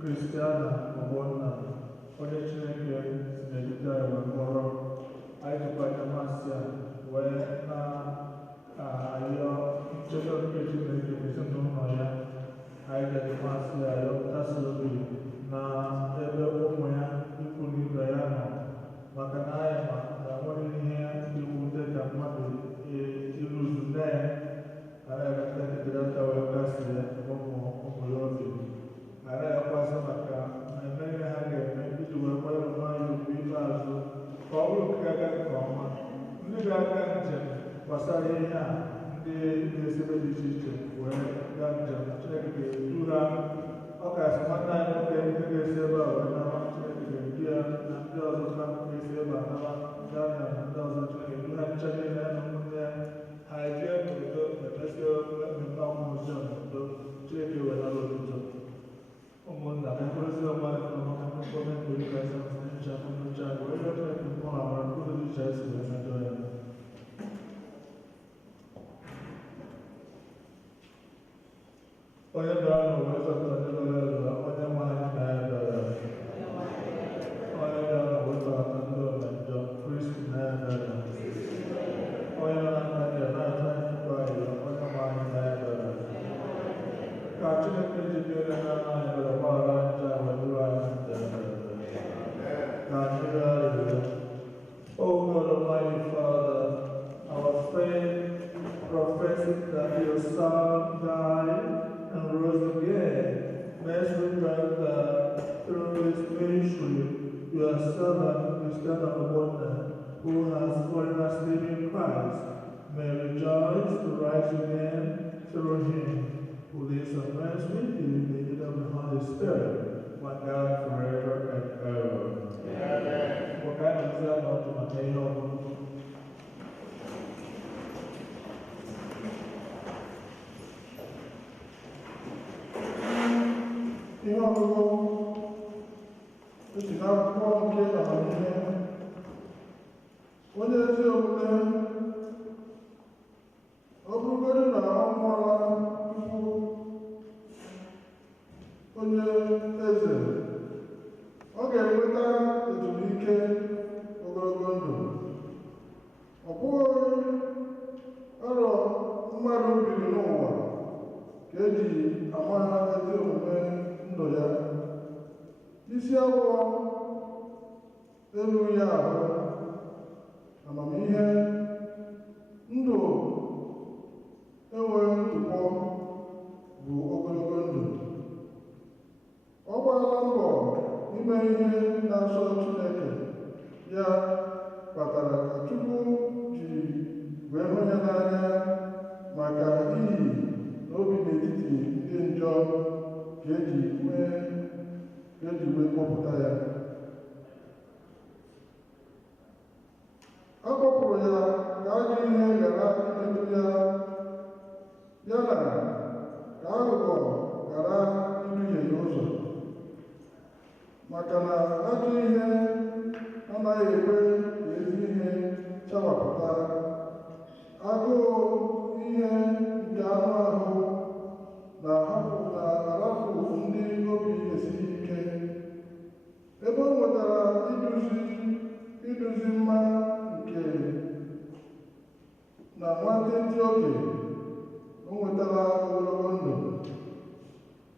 Cristiana Ogbonna, onye Chineke si n'etiti anyị wee kpọrọ, anyị dịkwanye mmasị a wee na-ayọ nchedo nke Chineke n'ezinụlọ ya. Anyị ga-eji mmasị ya yọpụtasị obi na ebe ụmụ ya ikwu n'ibe ya nọ, maka na anyị ma na nwere ihe iwute ka mmadụ ịrụzu nne ya. Anyị ga-eketereta wee kasị ya ụmụ ya obi. Anyị ga-akwasị maka mmemme ihe ha ga-eme iji wee kwanye nwanyị ugwu ikpeazụ ka ọ bụrụ nke ga nke ọma. Ndị ga-aga njem gbasara ihe a, ndị ga-esebe dị iche iche wee gaa njem, Chineke ga-edu ha. Ọ ga-asị nwanne anyị nwoke ndị ga-esi ebe a wee nawa, Chineke ga-edu ya, na ndị ọzọ ka ga-esi ebe a nawa, ndị anya na ndị ọzọ, Chineke edu ha nche niile na ụmụnne ya. Ha ejie n'udo, emesịa mmemme ọmụmụ nsọ n'udo, Chineke wetara otuto. Ụmụnna ka nkụrụzi ọma maka nnukwu omenala ụka eze ncha ncha wee ihe Chineke mkpọ ha mara mkpụrụ dị iche esi wee mejọ ya. Onye bịara n'ụwa ịzọpụta ndị lọrọ elu, onye nwanyị na ya bịara. Onye bịara n'ụwa ịzọpụta ndị ome njọ, Kristi na ya bịara. Onye na-ata ya na-ata ikpe anyị, onye nwanyị na ya bịara. Ka Chineke ji biere na anyị bịara gbaghara nje a wee bụrụ anyị nje ka anyị rịọ. O God Almighty Father, our faith professes that your Son died and rose again. Let's grant that through this ministry, your servant, Christiana Ogbonna, who has fallen asleep in Christ, may rejoice to rise again through him, who lives and reigns with you in the unity of the Holy Spirit, one God forever and ever. Amen. What kind of example to Mateo? Ihe ọgụgụ esi n'akwụkwọ nke amamihe, onye ezi omume ọ bụrụgodị na ọ nwụọla tupu onye eze, ọ ga-enweta ezumike ogologo ndụ. Ọ bụghị ọrụ mmadụ biri n'ụwa ka eji ama ezi omume ndụ ya. Isi awọ elu ya ahụ, amamihe, ndụ enweghị ntụpọ bụ ogologo ndụ. Ọ gbara mbọ ime ihe na-asọ Chineke, ya kpatara ka Chukwu ji wee hụ ya n'anya, maka iyi na obi n'etiti ndị njọ ka eji wee kpọpụta ya. A kpọpụrụ ya ka ajọ ihe ghara imetụ ya, ya na ka aghụghọ ghara iduhie ya ụzọ, maka na ajọ ihe anaghị ekwe ka ezi ihe chawapụta. Agụụ ihe nke anụ ahụ na-arapụ ndị obi esighị ike. Ebe o nwetara iduzi mma nke na nwantịntị oge, o nwetara ogologo ndụ,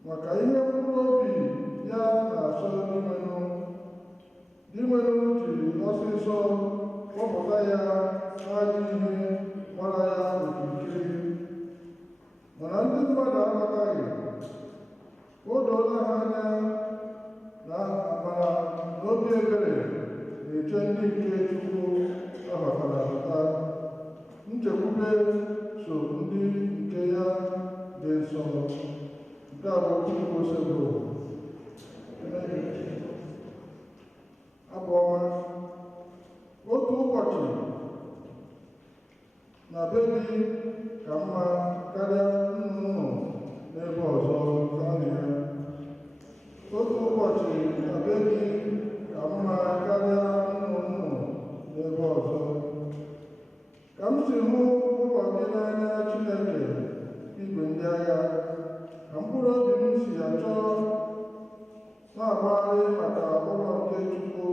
maka ihe mkpụrụ obi ya na-achọ dịnwenụ jiri ọsịsọ kpọpụta ya n'ajọ ihe gbara ya okirikiri. Mana ndị mmadụ aghọtaghị. O doola ha anya na amara na obi ebere na-eche ndị nke Chukwu aghọtara aghọta. Nchekwube so ndị nke ya dị nsọ. Nke a bụ Chukwu sebo abụ ọma. Otu ụbọchị na be gị ka mma karịa nnụnụ n'ebe ọzọ zanị ya. Otu ụbọchị na be gị ka mma karịa nnụnụ n'ebe ọzọ. Ka m si hụ ụlọ gị n'anya, Chineke igwe ndị agha, ka mkpụrụ obi m si achọ na-agbagharị maka ụlọ nke Chukwu,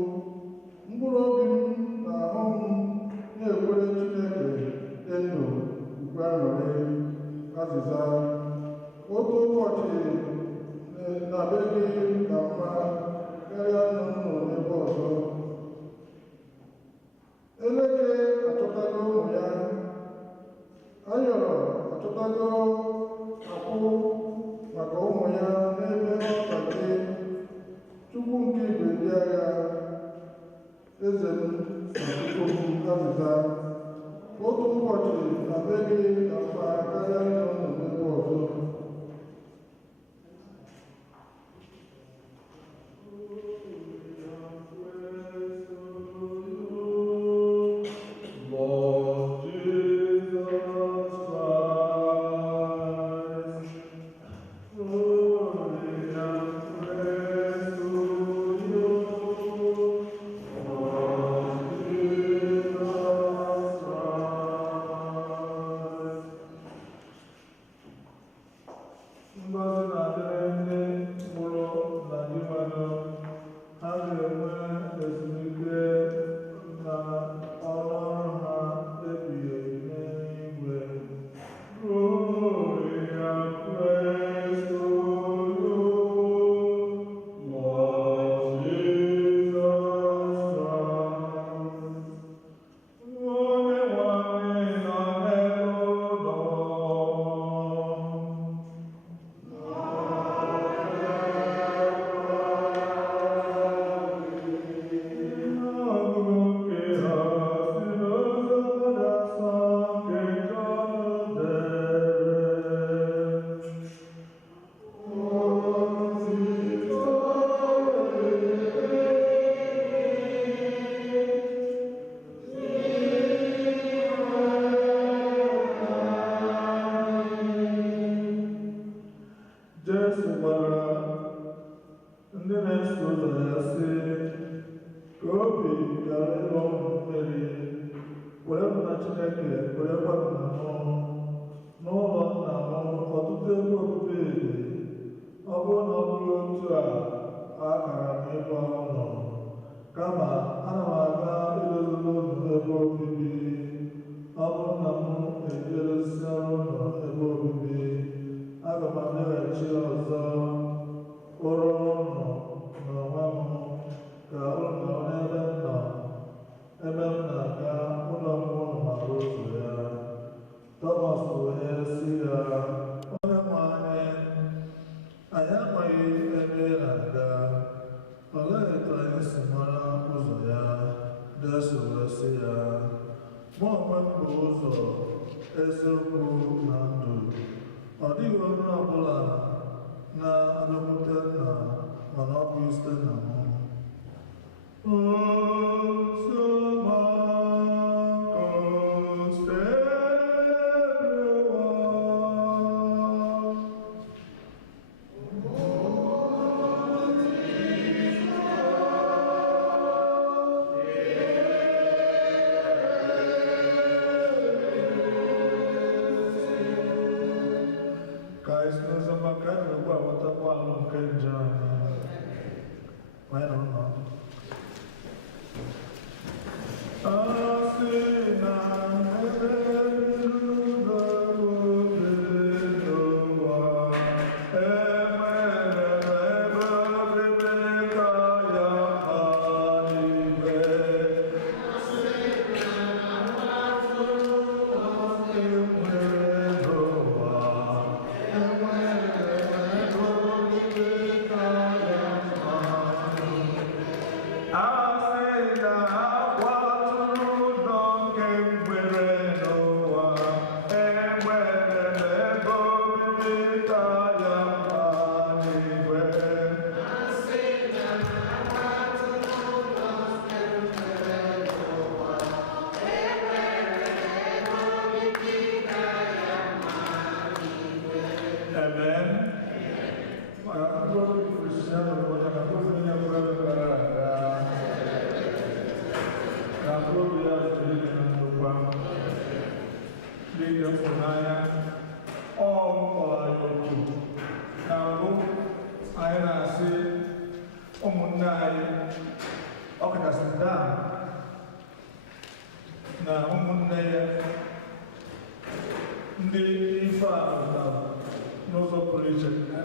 mkpụrụ obi m na ahụ m na-ekwere Chineke dị ndụ ukwe aṅụrị. Azịza: otu ụbọchị na be gị ka mma karịa nnụnụ n'ebe ọzọ. Elekere achọtago ụmụ ya, ayọrọ achọtago akwụ maka ụmụ ya n'ebe ọka gị. Chukwu nke igwe ndị agha, eze m na Chukwu m. Azịza: otu ụbọchị na be gị ka mma karịa nnụnụ n'ebe ọzọ. ndị na-eso ụzọ ya sị, ka obi ghara ịlọ ụmụ mmeri, werenụ na Chineke werekwanụ na mmụọ. N'ụlọ nna m ọtụtụ ebe obibi dị, ọ bụrụ na ọ bụrụ otu a akara m ebe ahụ nọ, kama ana m aga ilozuru unu ebe obibi. Ọ bụrụ na m ejelesịara unu ebe obibi, aga m abịaghachi ọzọ kpọrọ unu n'onwe m, ka unu nọ n'ebe m nọ. Ebe m na-aga, ụlọ m unu mara ụzọ ya. Thomas wee sị ya, Onyenwe anyị, anyị amaghị ebe ị na-aga, olee etu anyị si mara ụzọ ya? Jesu wee sị ya, mụ onwe m bụ ụzọ, eziokwu na ndụ. Ọ dịghị onye ọbụla na-abịakwute Nna mana ọ bụ site na mụ.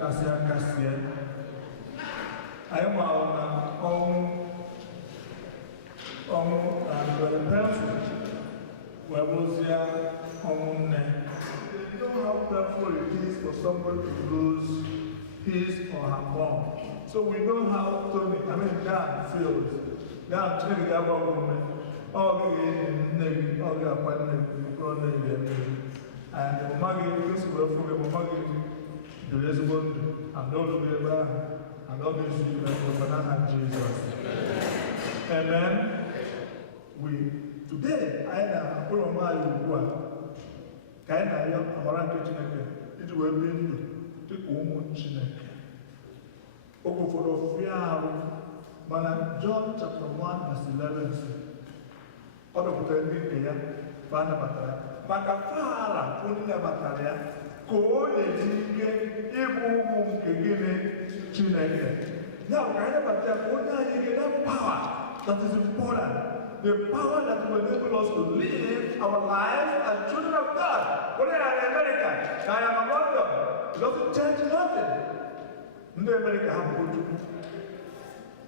akasị akasịe anyị maara na ọnwụ na mgbere painful wee bụzie ọnwụ nne. You know how painful it is for somebody to lose his or her mom. So we know how Dan feels. Dan Chineke ga-agba ume. Ọ ga-enye nne gị, ọ ga-akwa nne gị, bụrụ nne gị eme gị. And mama gị nsogbu efu gị, mama gị dịrị ezigbo ndụ. And all the way ebe ahụ. And all these you know, banana Jesus. Amen. Today, I na put on my work. Kind of young, amara nke Chineke. It will be ndụ dịka ụmụ Chineke. Ogo ụfọdụ ọfụfụ ahụ, mana John chapter 1 verse 11 ọ dọpụtara ndị nke ya ma a nabatara maka faara onye nabatara ya ka o nyere ike ịbụ ụmụ nke gịnị Chineke. Ya bụ ka anyị nabata ya ka onye anyị ga that power that is important, the power that will enable us to live our lives as children of God. When I am in America, I am a London, it doesn't change nothing. In America, have good.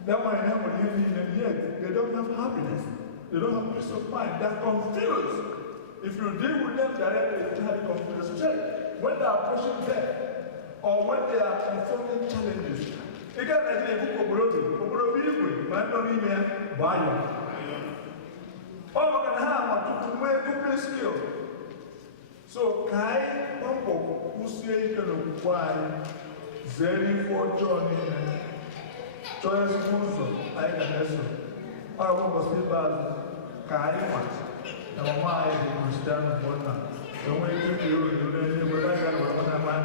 That's why I am living and yet they don't have happiness. They don't have peace of mind. They are confused. If you deal with them directly, they have confused. Check when they are approaching death or when they are confronting challenges. They get like a book of Obrodi, man, don't even buy you. Oh, can have to make a skill. So, Kai Pampo, who say you can acquire Zeri for Johnny, Choice Muzo, I can listen. I was bad, Kai Mat, and my Christian Bona. The way you do it, when I got one of my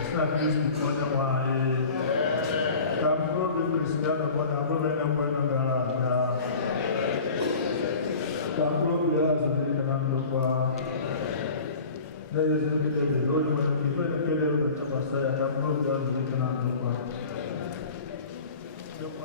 it's not easy to know why. I'm probably Christian Bona, I'm probably not going to Tampo biasa di dalam lupa. Dari sini kita lihat, orang yang kita lihat bersama saya, tampo biasa di dalam lupa. Lupa.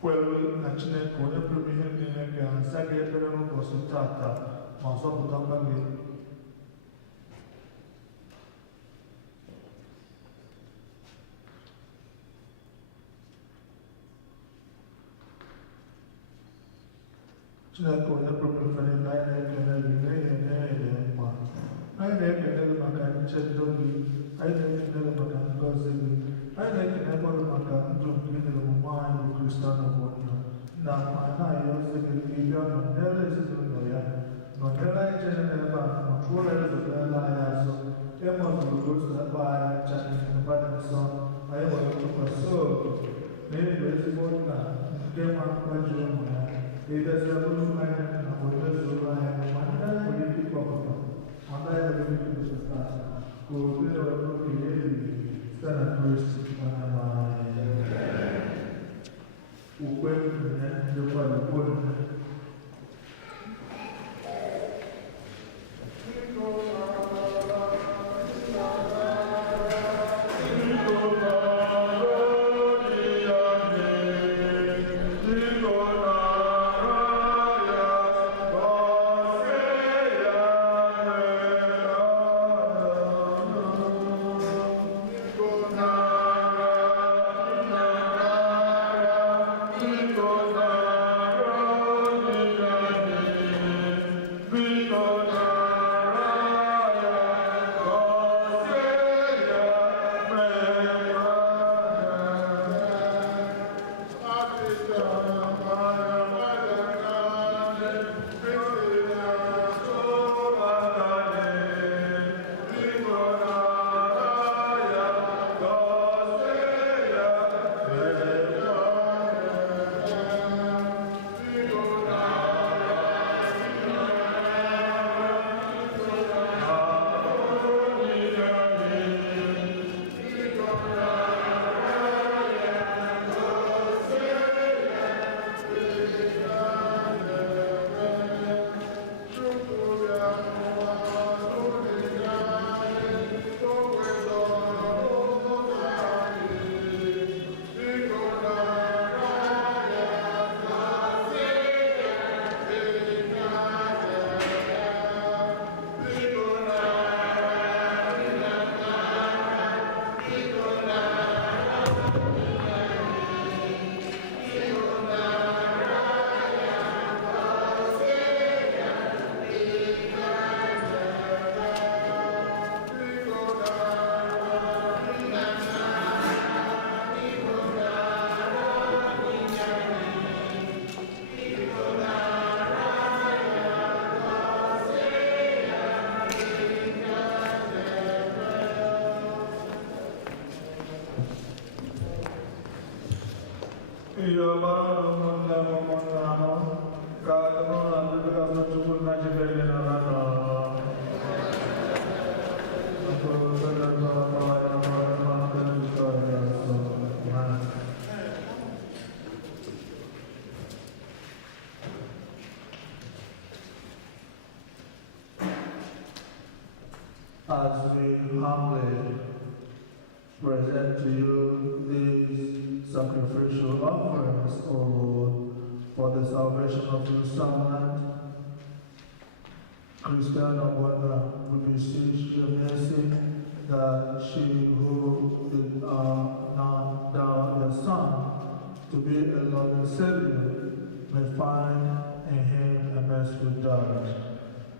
kwere na Chineke onye pụrụ ihe niile ga-aza gị ekpere n'ụbọchị tata ma zọpụtakwa gị. Chineke onye pụrụ ife niile, anyị na-ekele gị n'ihi na dị mma. Anyị na-ekele gị maka nchedo gị, anyị na-ekele gị maka ngọzi gị, anyị na-ekele gị maka ndụ nke ị nyere ụmụ anyị bụ Kristian Ogbonna. Na anyị na-ayọ ozi gị ka ị bịa nọnyere ezinụlọ ya, nọnyere anyị chere n'ebe a ma chụọ ya ezobere anyị azụ ịmụzụrụ otu ebe anyị nchaghị ebe dị nsọ. Anyị nwere tụkwasị obi na ịbụ ezigbo nna nke ma mkpaji ụmụ ya ịdezi ọbụrụ anyị na omezuoro anyị ma ndị anyị nwere ike ịkpọpụta ma ndị anyị nwere ike ịkpọpụta ka obi na-ewepụ oge ya ebighị site na Kristi mana ma ukwe ya ndekwa ukwe As we humbly present to you these sacrificial offerings, O Lord, for the salvation of your servant, Christian Ogbonna, we beseech your mercy that she who did now thou your Son to be a loving Savior may find in him a merciful judge.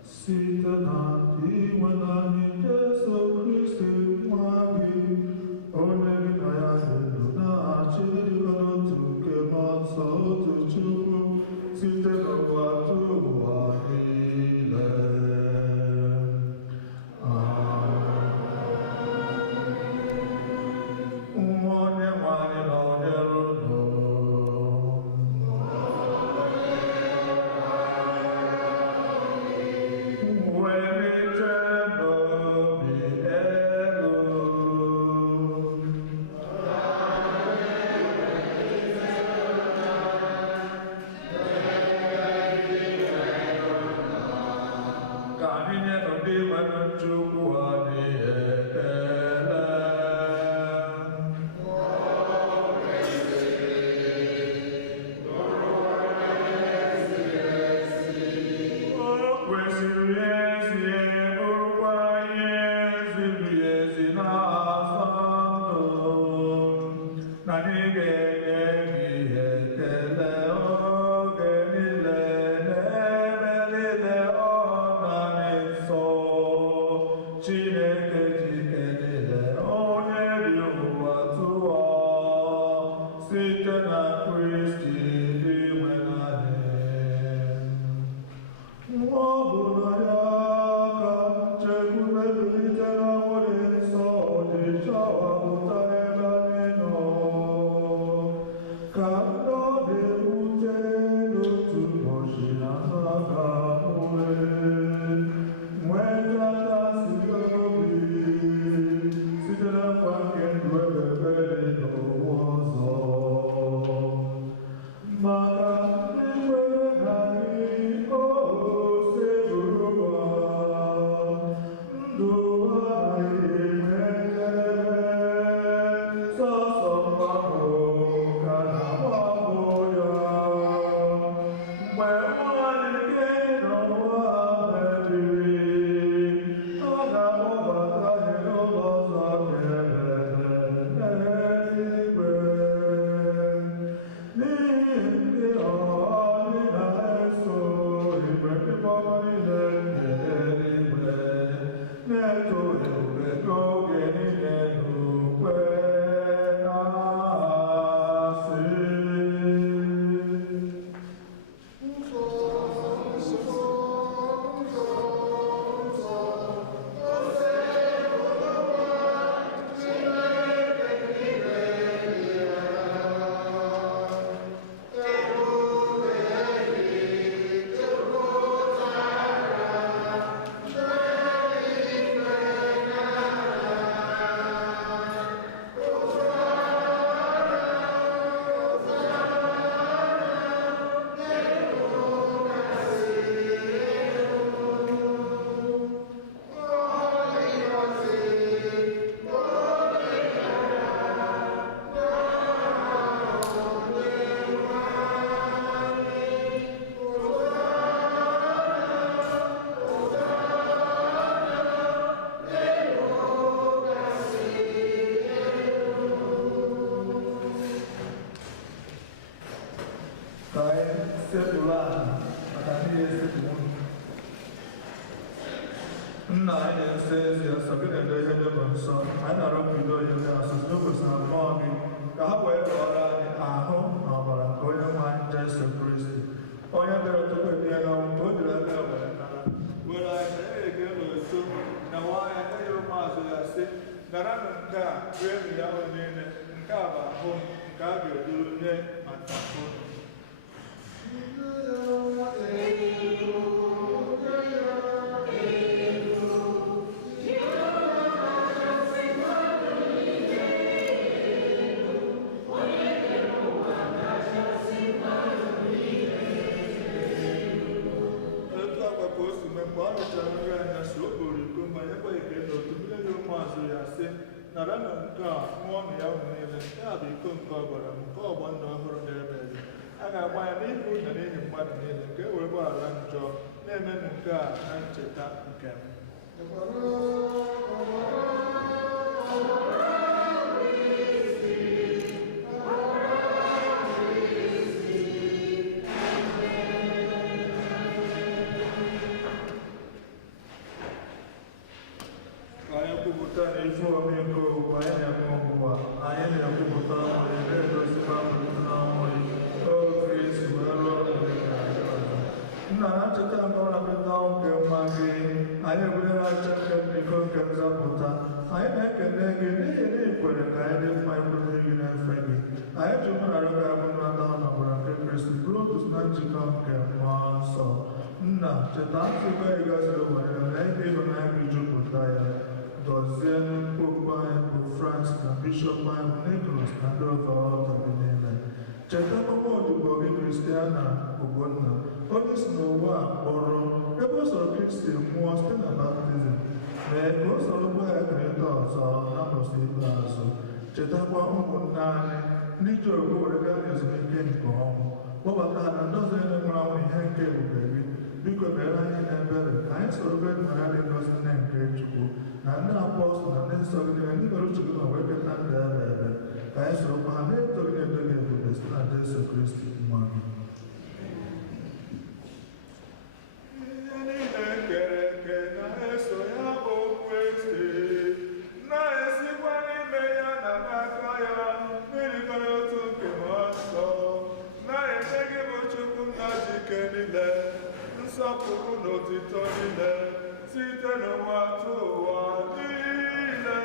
Sitanati wanani Jesu Christi magi onegi nayane na achiri kono tuke manso tu chupu siteno watu wahile. Umone mani no neruno. When ka anyị soro kwa ha na-etoghị na-edoghị ebube site na Jesu Kristi mmanụ. Ihe niile kere eke na-eso ya bụ Kristi, na-esikwa n'ime ya na n'aka ya n'irikọta otu nke mmụọ nsọ, na-enye gị bụ Chukwu nna ji ike niile, nsọpụrụ na otito niile, site n'ụwa tụ ụwa niile.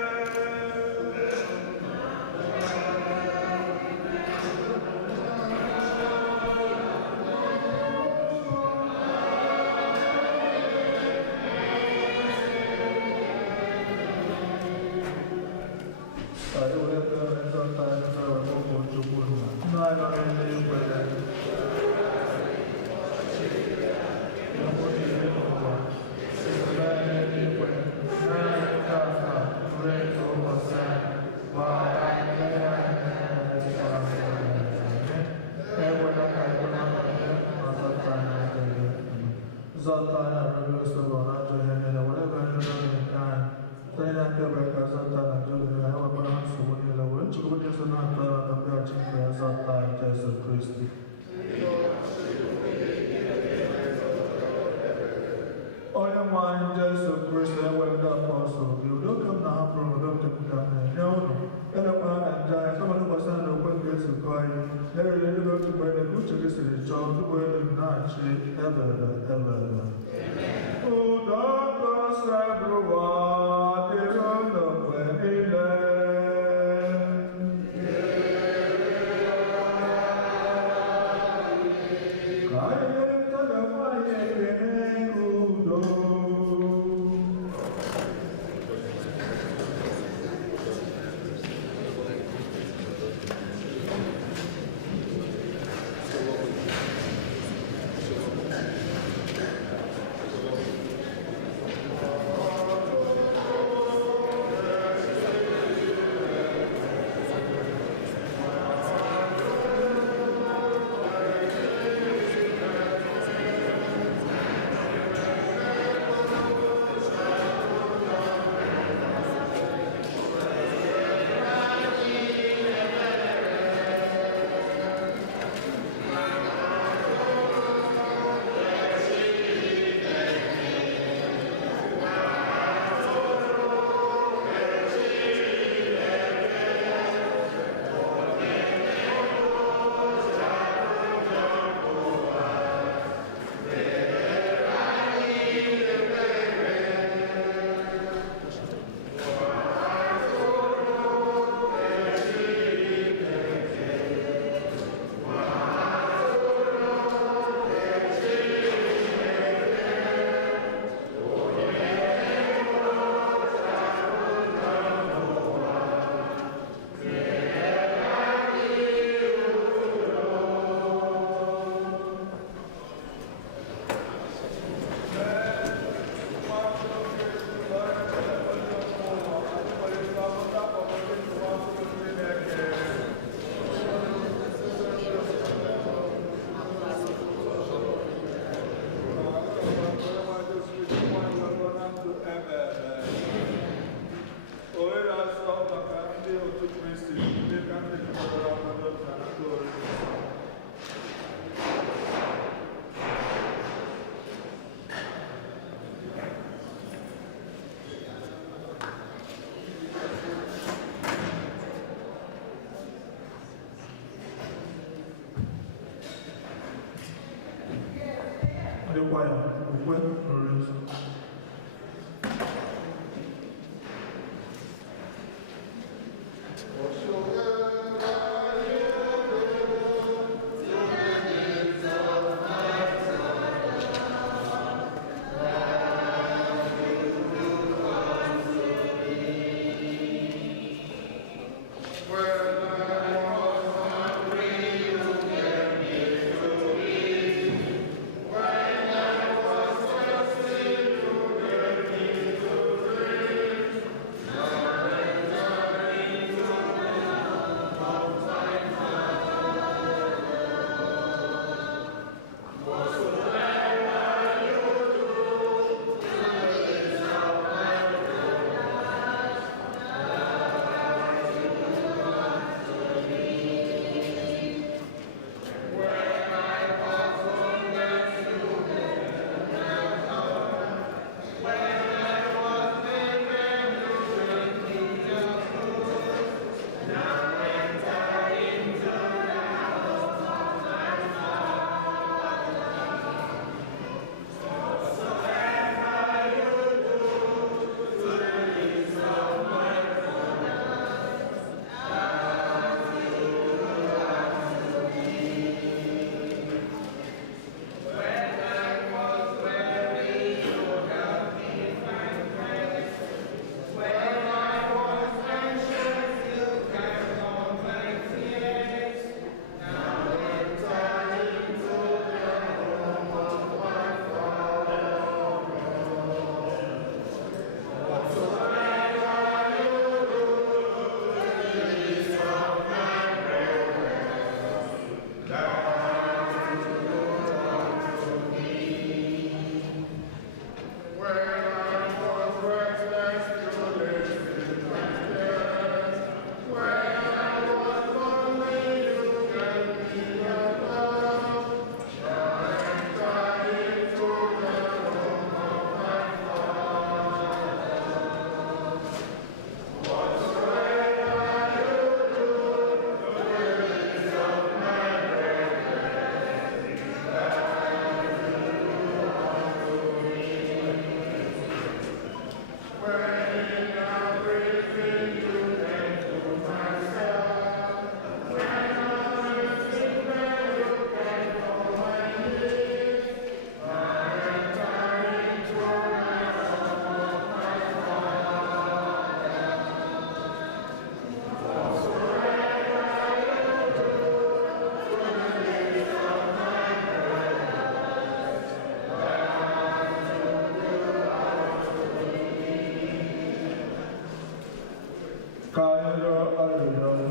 Hallelujah.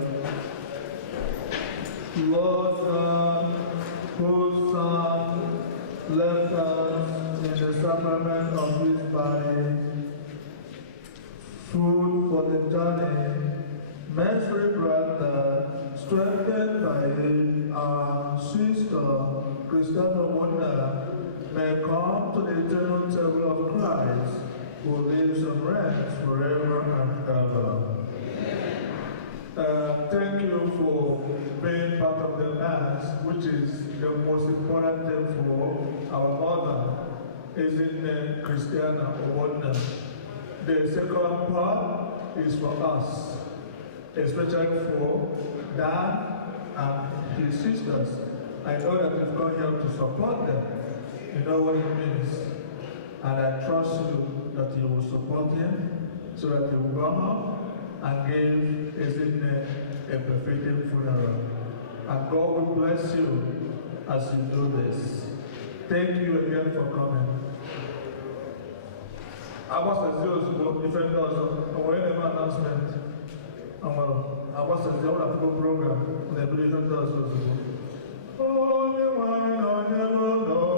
Lord God, whose Son left us in the sacrament of His body, food for the journey, mercy brother, strengthened by our sister, Christiana Wonder, may come to the eternal table of Christ, who lives and reigns forever and ever. Thank you for being part of the Mass, which is the most important thing for our mother, isn't Christiana Wonder. The second part is for us, especially for Dad and his sisters. I know that you've come here to support them. You know what it means. And I trust you that you will support him so that he will go home and give a befitting funeral. And God will bless you as you do this. Thank you again for coming. I was a zero defender also. I will have an announcement. I was a zero program. The defender also. Oh, one I never know.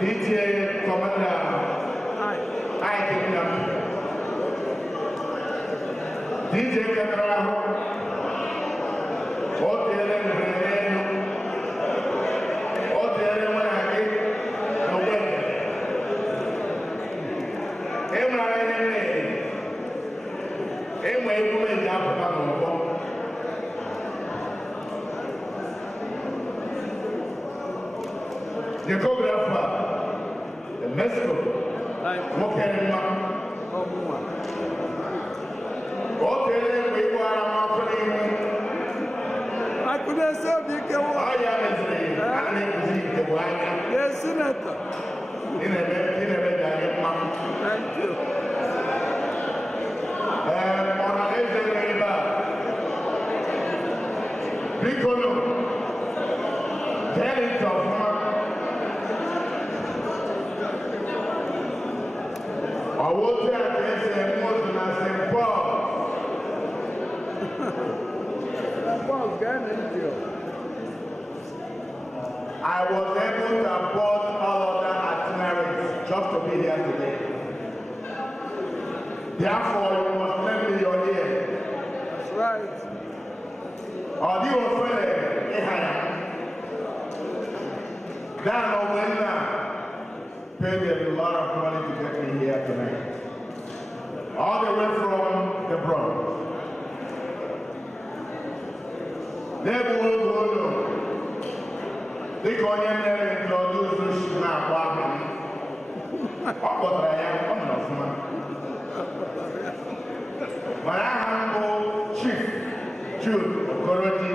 DJ Commander I Kingdom DJ Catrajo Hotel Reneno Hotel Manaki no way Emma woman jump the choreographer, the Mexico, Mokenma. Okay, we were I couldn't say big. I am the one. Yes, Senator. In a diamond. Thank you. On a legendary Piccolo. Talent of I was there at St. Moses and St. Paul. I was able to afford all of that itineraries just to be here today. Therefore, you must lend me your ear. That's right. Or do you feel it? That or when paid a lot of money to get me here tonight. All the way from the Bronx. They will go. They can never introduce the Shina Wagner. What I am of man. When I humble Chief Jude Okoroji,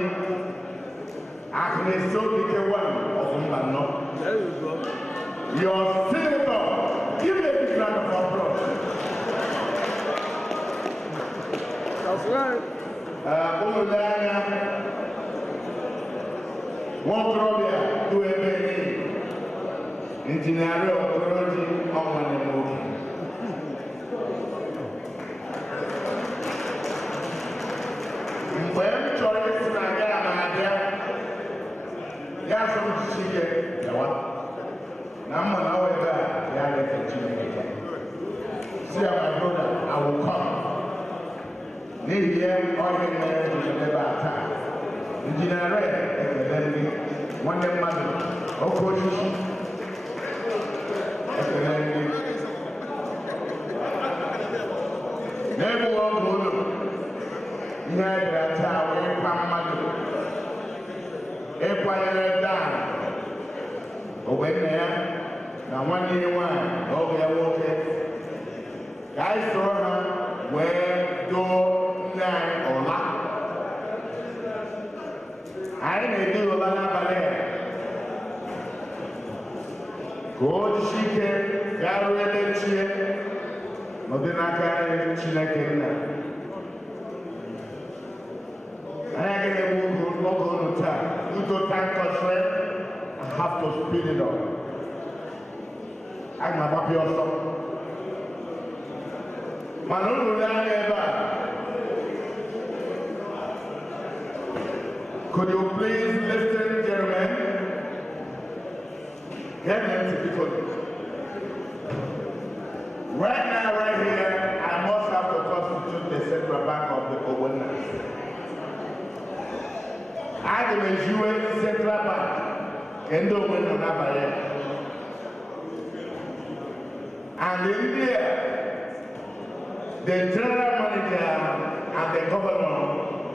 I can so be the one of Mbano. There you go. Your senator, give me a big round of applause. That's right. One problem to a penny. Engineer Okoroji on the movie. When choice is not there, there's some shit. I'm on our way back. See my brother, I will come. Maybe here, all your men will never attack. Engineer, one day, mother, of course. Never will go. You had that tower, a fire down. When there, now 1 year one, okay. Guys saw her where door 9 or lock. I may do a lot of ballet. Go to Shike, Gary Chie, Modena Chinakina. I get a move, local time. You don't tank us, I have to speed it up. I'm not happy also. Could you please listen, gentlemen? Get me to people. Right now, right here, I must have to constitute the central bank of the Owenas. I will ensure central bank. And in there, the general manager and the governor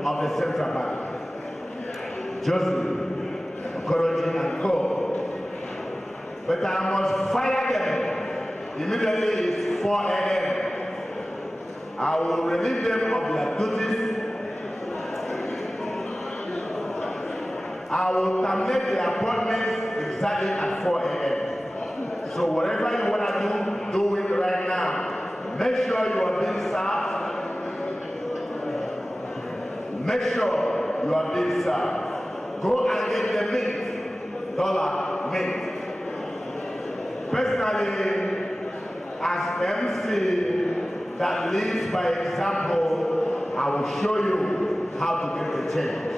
of the central bank, Joseph Okoroji and Co. But I must fire them immediately. It's 4 a.m. I will relieve them of their duties. I will terminate the appointments exactly at 4 a.m. So whatever you want to do it right now. Make sure you are being served. Make sure you are being served. Go and get the mint, dollar mint. Personally, as MC that leads by example, I will show you how to get the change.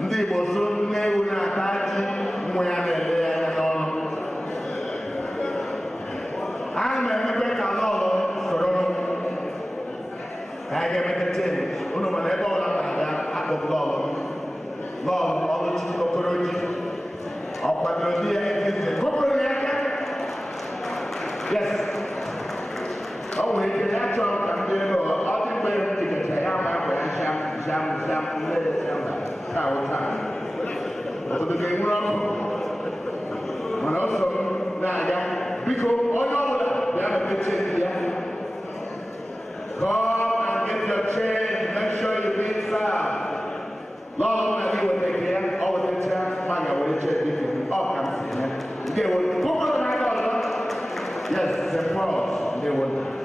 Ndị Igbo so nne ewu na-ata ji mmụ ya na-ele ya Yes. Oh, we can actually come there. All the way to the Tayama, Jam, Power time. Over the game room. And also, now, because all over, we have a picture here. Come and get your change. Make sure you beat foul. Lord, when you will take care, all the time, man, I will check with you. All comes in. They will go on my dollar. Yes, St. Paul's. They will.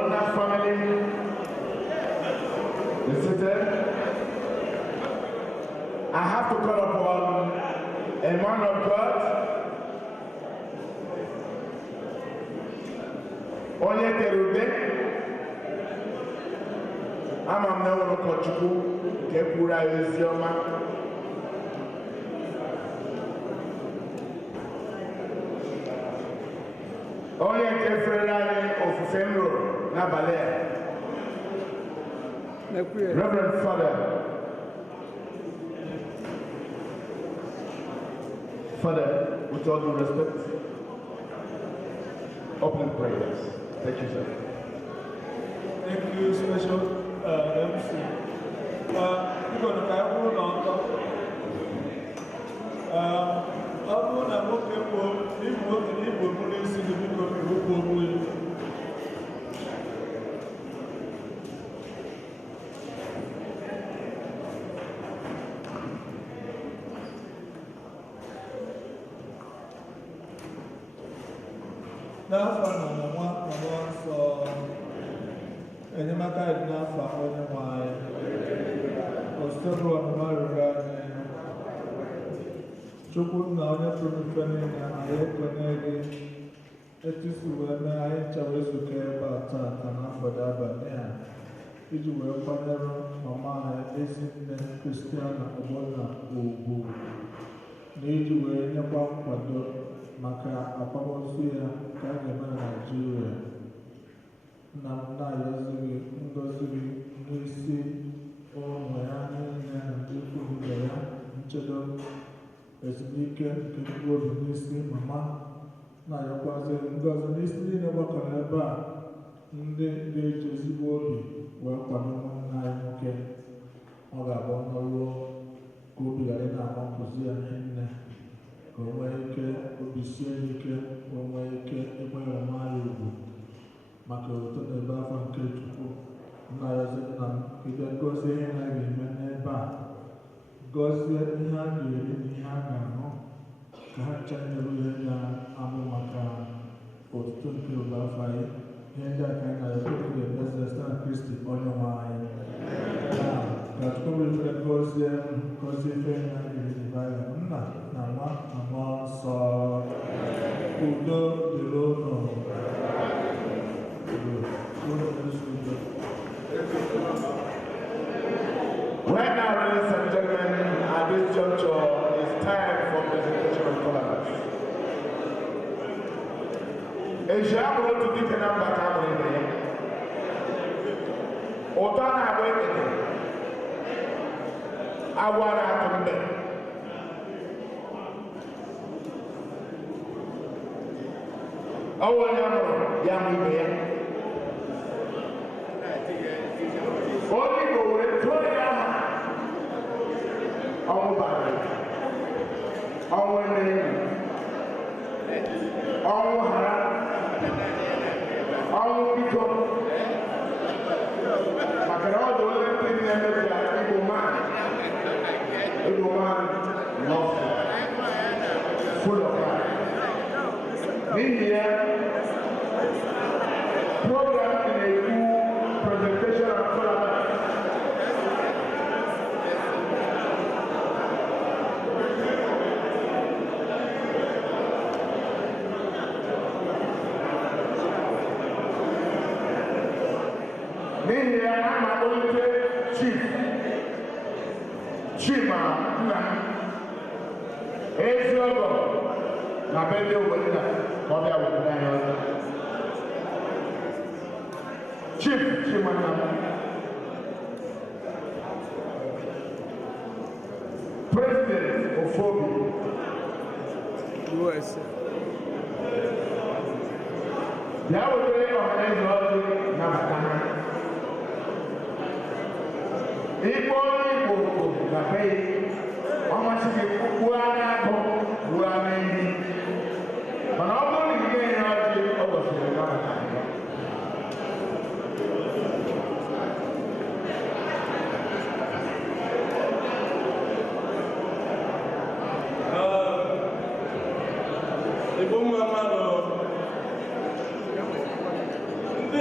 Wonder family is seated. I have to call upon a man of God, Onye Terube. I'm a man of God, Kepura Isioma. Onye Kefrelani of Fenro, Nabale. Reverend Father, with all due respect, open prayers. Thank you, sir. Thank you, Special MC. We're going to have one on. I'm going to look at what people put in the video. Now, for one, so enyemaka dị n'afọ onye nwanyị ọsọrọ ọnụmarịra Chukwu na onye pụrụ mfe niile anyị ekwenye gị etusu wee mee anyị nchawa ezuke ebe a taa ka na mgbede abalị a iji wee kwanyere mama anyị ezi nne Kristiana Ogbonna ugwu na iji wee nyekwa nkwado maka akwamozu ya ka a ga-eme na Naịjirịa. Na na-ayọziri ngọziri n'isi ụmụ ya niile na ndị ikwu ibe ya nchedo ezumike nke mkpụrụ obi n'isi mama na-ayọkwaziri ngọzi n'isi niile gbakọrọ ebe a ndị ga-eji ezigbo obi wee kwado nwanne anyị nwoke ọ ga-abụ n'ọrụ ka obi ghara na-ama nkụzi ya nne ka o nwee ike obi sie ike ka o nwee ike ịgbanye ọma ya ugwu maka otu n'ebe afọ nke Chukwu nna ya sị nna m ide gọzie ihe ha ga-eme n'ebe a gọzie ihe a ga-eri na ihe a ga-aṅụ ka ha chanyere ihe ga-amụ maka otuto nke obe afọ anyị ihe ndị a ka anyị na-ekwu ga-emezi site na Kristi onye nwe anyị ka Chukwu were gọzie ife ihe a ga-eri na ya nna na nwa na mmụọ nsọ udo dịrị unu. Right now, ladies and gentlemen, at this juncture, it's time for presentation of colors. Ejabro to the number Cameron. Otana waiting. I want to come back. I want to Yami. Only go with Toyama. Our body, our name, our heart, our people. Macaroni, the only thing that is like evil man, love, full of life. In here, program in a full presentation of color. Chima nna ezi ọgọ na be ndị obodo na ka ọ bịa wetara anyị ọzọ. Chief Chima nna President Ofobi USA bịa wetara ọhaneze ọzọ na bata ha Igbo na pay almost a but although the game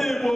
Igbo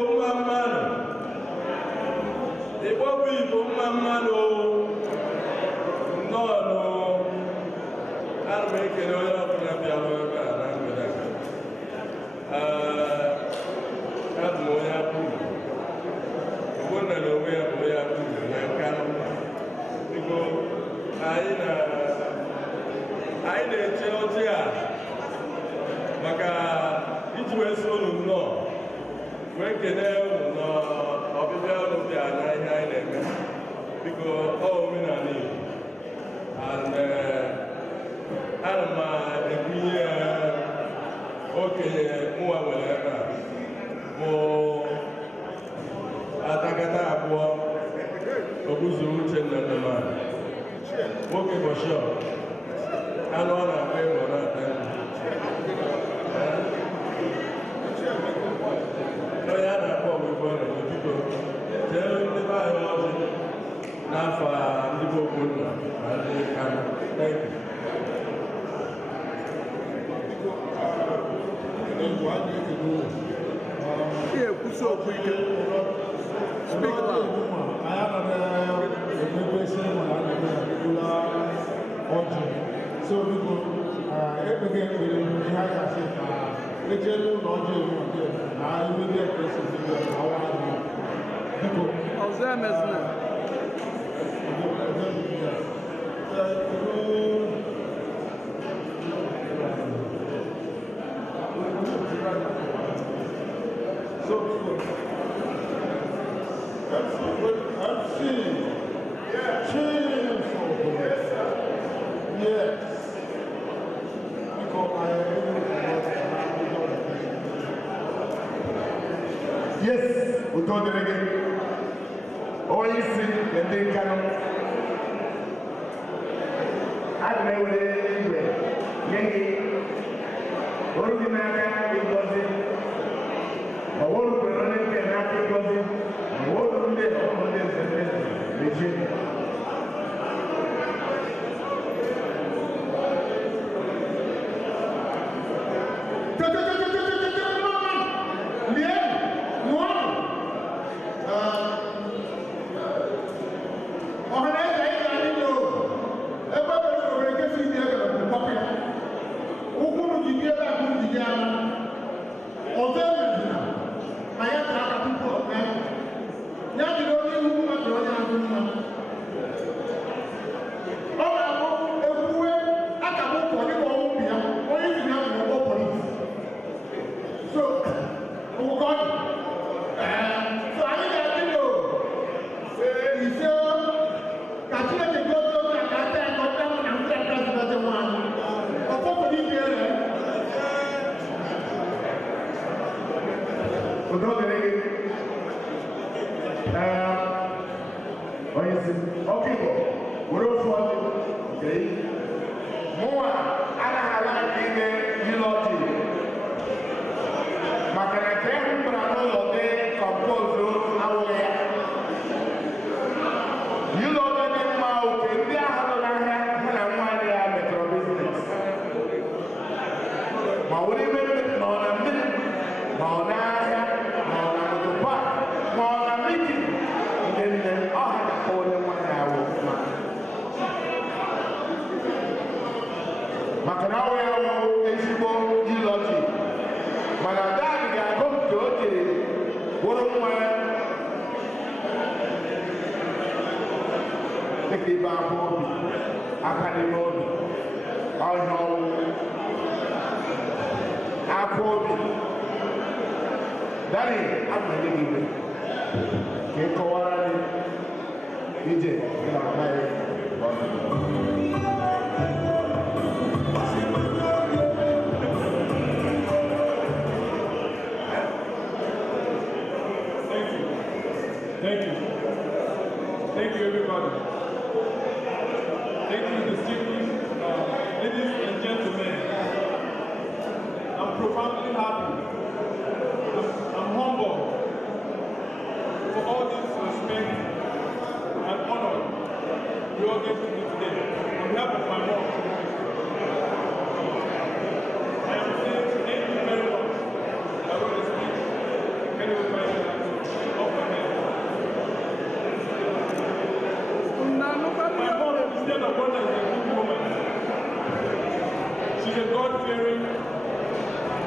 God-fearing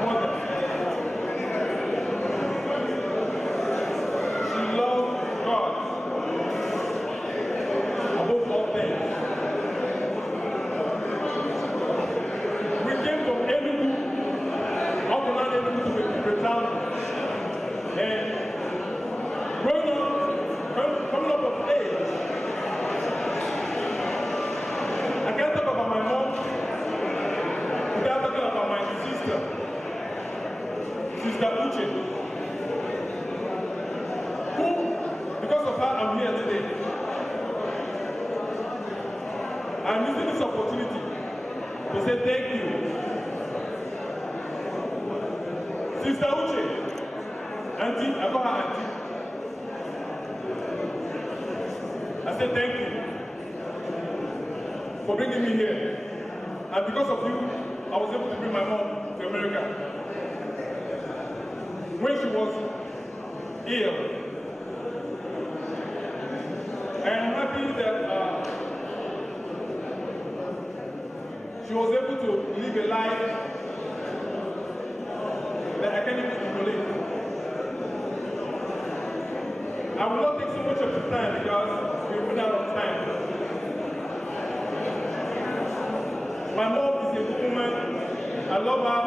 mother. She loved God above all things. We came from Enugu, up around Enugu to the town, and growing up, coming up of age, I can't talk about my mom without talking about my sister, Sister Uche, who, because of her, I'm here today. I'm using this opportunity to say thank you. Sister Uche, Auntie, I call her Auntie. I say thank you for bringing me here. And because of you, I was able to bring my mom to America. When she was ill, I am happy that she was able to live a life that I can't even emulate. I will not take so much of your time because we've run out of time. My mom is a good woman. I love her.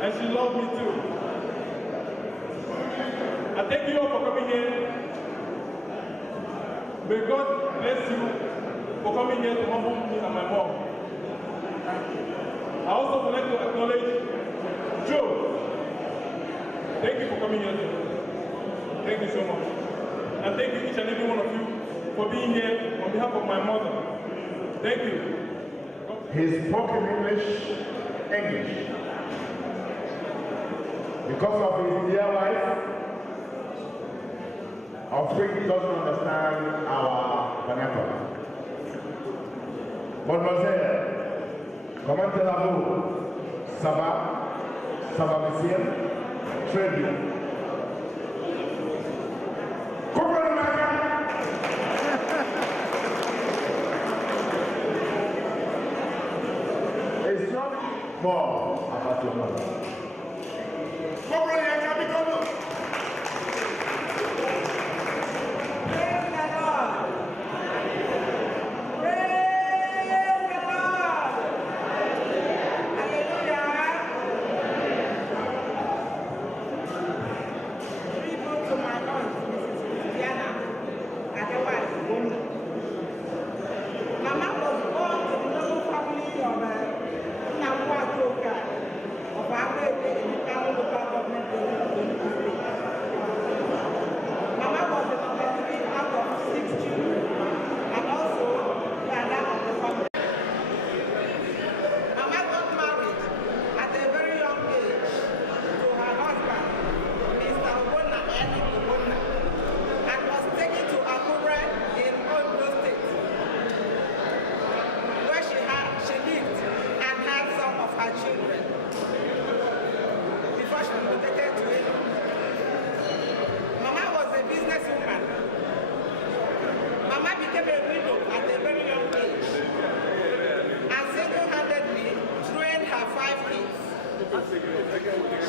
And she loved me too. I thank you all for coming here. May God bless you for coming here to humble me and my mom. I also would like to acknowledge Joe. Thank you for coming here today. Thank you so much. And thank you each and every one of you for being here on behalf of my mother. Thank you. He spoke in English. Because of his dear wife, I'm afraid he doesn't understand our vernacular. Mademoiselle, comment allez-vous? Ça va? Ça va, monsieur? Très bien. It's not more about your mother.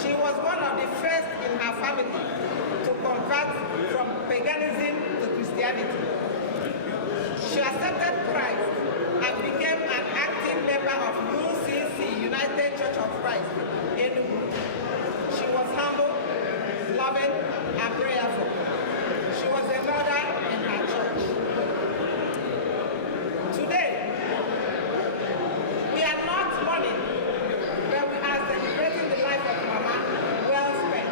She was one of the first in her family to convert from paganism to Christianity. She accepted Christ and became an active member of UCC, United Church of Christ, in Enugu. She was humble, loving, and prayerful. She was a mother in her church. Today, we are not mourning, but we are celebrating the life of Mama well spent.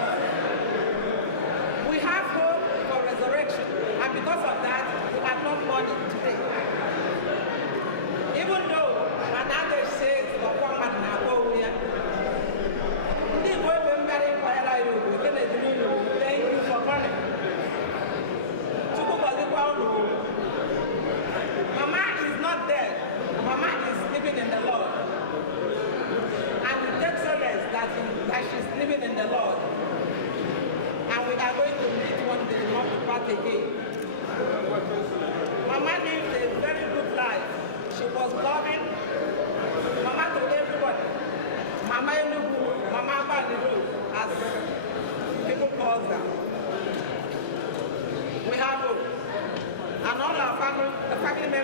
We have hope for resurrection, and because of that, we are not mourning today. Even though another says the woman now go here, thank you for coming. Mama is not dead. Mama is living in the Lord. And it takes solace that she's living in the Lord. And we are going to meet one day, not to part again. Mama lived a very good life. She was loving. Mama today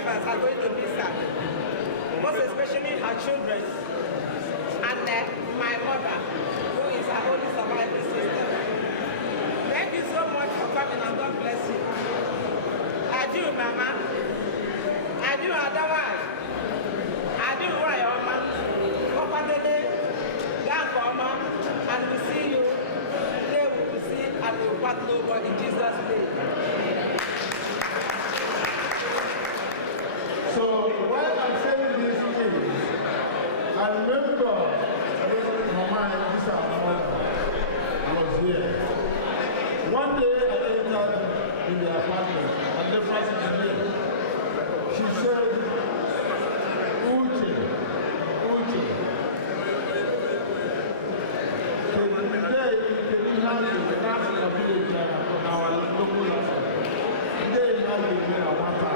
members are going to miss her, most especially her children, and my mother, who is her only surviving sister. Thank you so much for coming, and God bless you. Adieu, Mama. Adieu, Adawai. Adieu, Wayoma. Papa Dede, Gangoma, and we see you. Today we will see and we will part no more in Jesus' name. So while I'm saying these things, I remember Mama Elisa was here. One day I entered in the apartment and the first thing she said, Uche, today we have the national village on our local level. Today we have the water.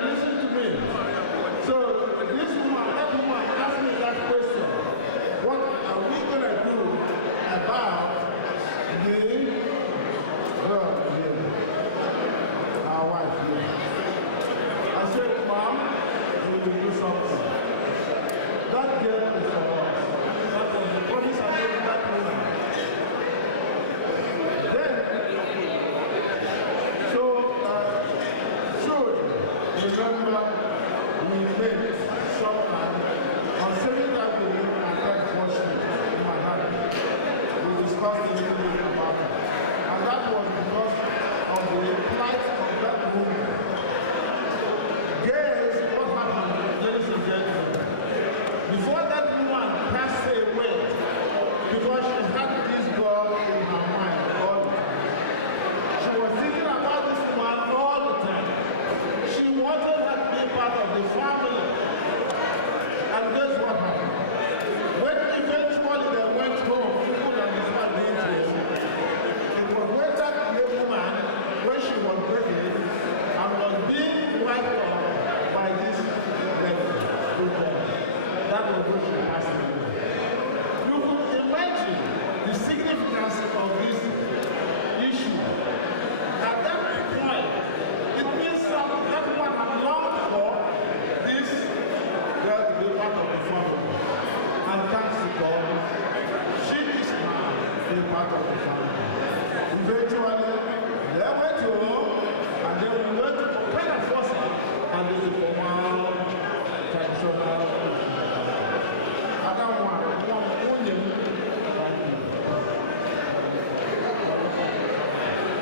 Listen to me. So this woman, that woman asked me that question. What are we going to do about our wife here? I said, Mom, we will do something. That girl is for us. That was the promise I made that woman. Then, remember, we made some on 7th Avenue and 10th Washington in Manhattan. We discussed a little bit about it. And that was because of the plight of that woman. Guess what happened, ladies and gentlemen? Before that woman passed away, because she had this girl in her mind all the time. She was thinking about this woman all the time. She wanted her to be part of the family. And guess what happened? When eventually they went home, people understand the interest. It was when that young woman, when she was pregnant, and was being wiped off by this lady. That was when she passed away. You could imagine the significance of this issue. At that point, it means something that one had longed for this girl to be part of the family. And thanks to God, she is now a part of the family. Eventually, they went to home and then we went to prepare for her and this is formal, traditional. I don't want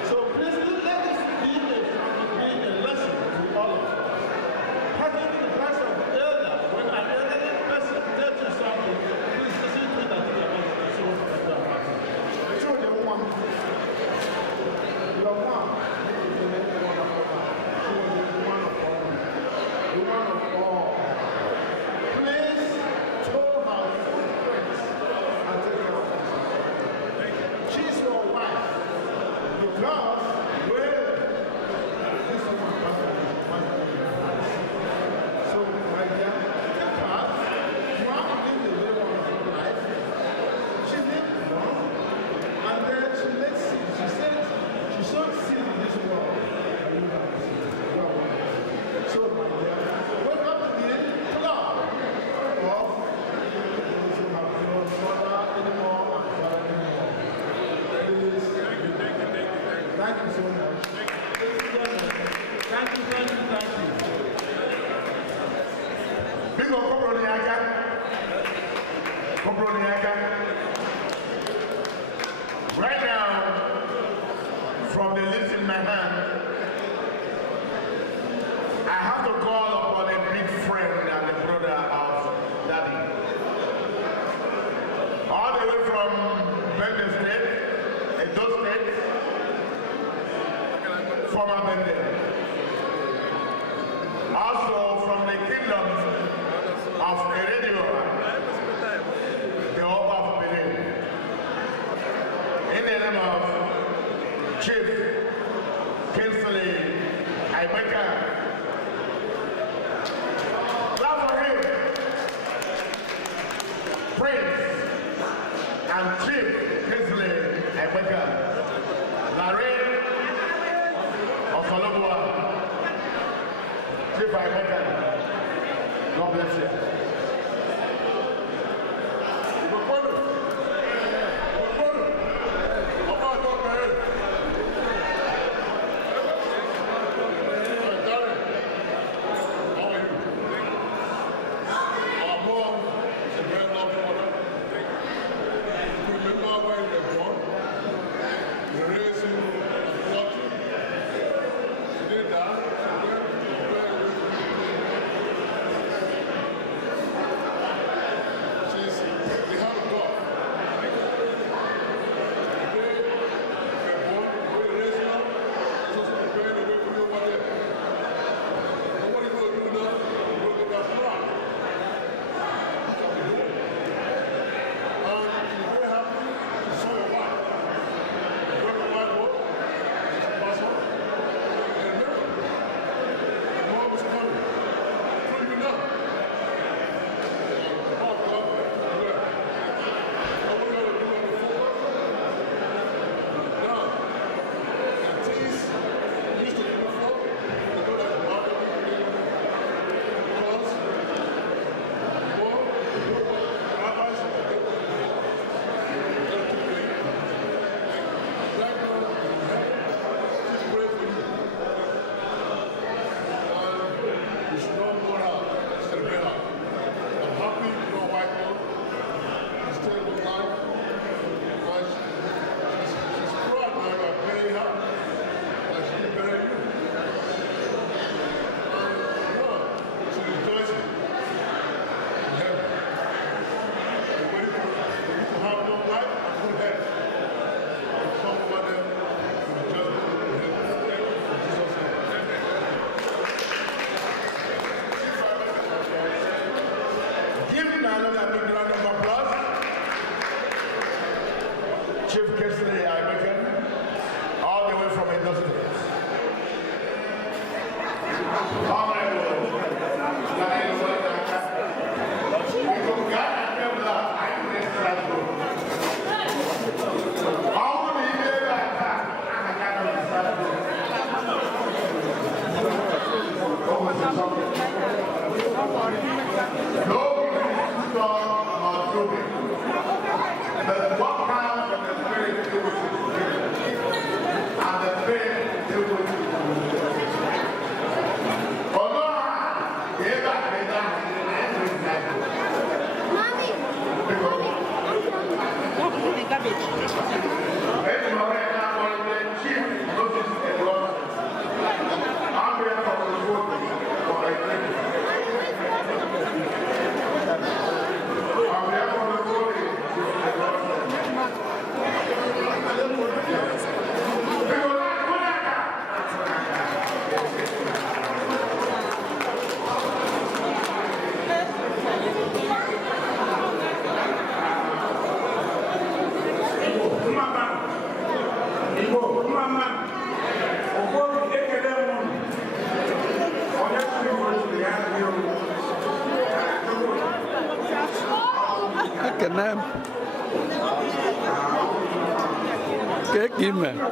so please let us be a lesson to all of us. Having the class of elder, when an elderly person tells you something, please listen to it and think about it. So show the woman. Your mom is the next one of all. She was the one of all. The one of all. Please tow her footprints and take care of her. She's your wife. Because when this woman comes to so my dear, take her. Mom lived the way of life. She lived long, and then she let's see. She said she showed sin in this world. So my dear, welcome to the club of those who have no father anymore and father anymore. Please, thank you so much. Thank you. Bingo, right now, from the list in my hand, I have to call upon a big friend and a brother of Daddy. All the way from Benue State, Edo State, former Benue. Also from the kingdom of Eredio, the Oba of Benin. In the name of Chief Kinsley Aibeka. Clap for him. Prince and Chief Kinsley Aibeka. Larry Chief Ibekan, God bless you.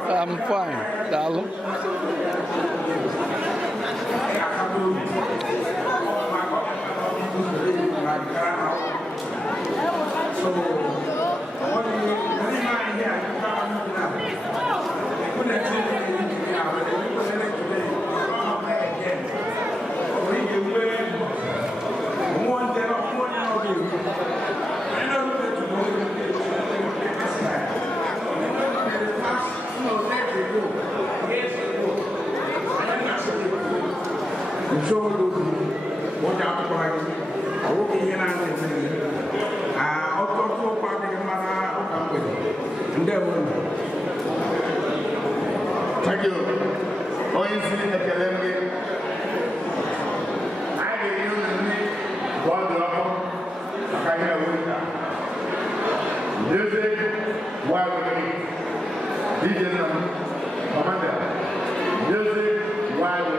I'm fine, darling. Thank you. Oinsi Ekelembe. I will use the name God Love. Akaya Winter. Music, while we DJ Commander. Music, while we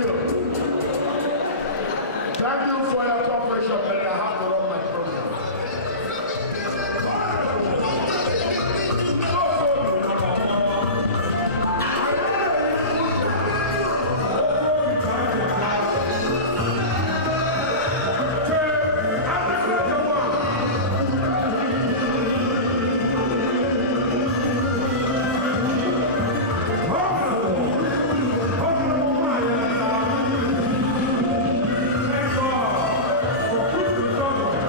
you. Thank you for your cooperation, but I have to run my program. Thank God for good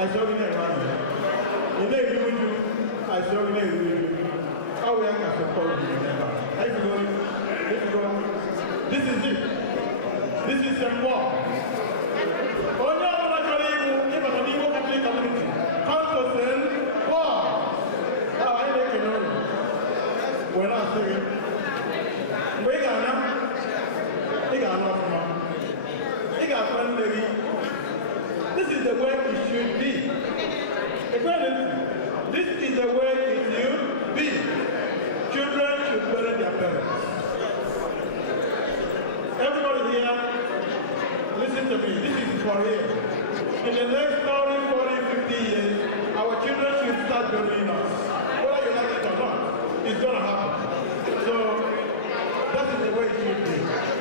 I saw you there, man. You know, you, I saw you there. How we are going to support you. This is it. This is the war. Only our Catholic community. Constant war. How I make it know. When I say it, we got enough. We got enough. We got friendly. This is the way it should be. This is the way it should be. Children should bury their parents. Everybody here, listen to me. This is for real. In the next 30, 40, 50 years, our children should start burying us. Whether you like it or not, it's going to happen. So, that is the way it should be.